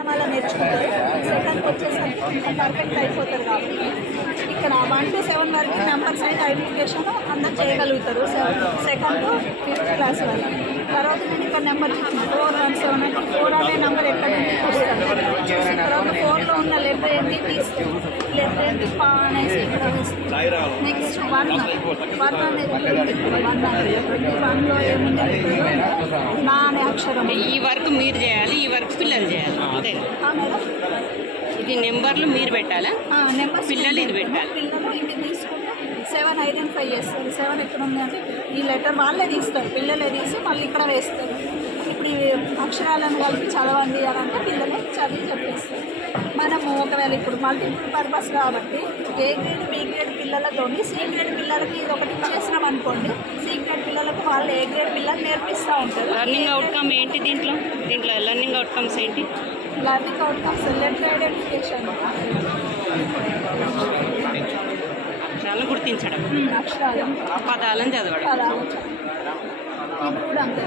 వాళ్ళ నేర్చుకుంటారు. సెకండ్కి వచ్చేసరికి పర్ఫెక్ట్ అయిపోతారు. కాబట్టి ఇక్కడ 1 to 7 వరకు నెంబర్స్ అయితే ఐడెంటిఫికేషన్ అందరు చేయగలుగుతారు. సెకండ్ 5th క్లాస్ వరకు. తర్వాత నేను ఇక్కడ నెంబర్ 417 అంటే 4 అనే నెంబర్ ఎక్కడ నుంచి చూస్తాను. తర్వాత 4లో ఉన్న లెటర్ ఏంటి తీస్తాను. లెటర్ ఏంటి పా అనేసి ఇక్కడ వస్తుంది. నెక్స్ట్ 1 అనేది 1లో ఏముంది నా అనే అక్షరం. ఈ వర్క్ మీరు చేయాలి, ఈ వర్క్ పిల్లలు చేయాలి. అంతే మేడం, ఇది నెంబర్లు మీరు పెట్టాలా? నెంబర్ పిల్లలు ఇది పెట్టాలి. పిల్లలు ఇది తీసుకుంటే 7 ఐడెంటిఫై చేస్తారు. 7 ఎక్కడ ఉంది అంటే ఈ లెటర్ వాళ్ళే తీస్తారు. పిల్లలే తీసి మళ్ళీ ఇక్కడ వేస్తారు. ఇప్పుడు ఈ అక్షరాలను కలిపి చదవండి అని అంటే పిల్లలే చదివి చెప్పేస్తారు. మనము ఒకవేళ ఇప్పుడు మల్టిపుల్ పర్పస్ కాబట్టి ఏ గ్రేడ్ బి గ్రేడ్ పిల్లలతో సి గ్రేడ్ పిల్లలకి ఇది ఒకటి చేసినాం అనుకోండి. సి గ్రేడ్ పిల్లలకు వాళ్ళు ఏ గ్రేడ్ పిల్లలు నేర్పిస్తూ ఉంటారు. లర్నింగ్ అవుట్కమ్ ఏంటి దీంట్లో లర్నింగ్ అవుట్కమ్స్ ఏంటి? లర్నింగ్ అవుట్కమ్స్ లెటర్ ఐడెంటిఫికేషన్, అక్షరాలను గుర్తించడం, అక్షరాలు, పదాలను చదవడం. పదాలు ఇది కూడా అంతే.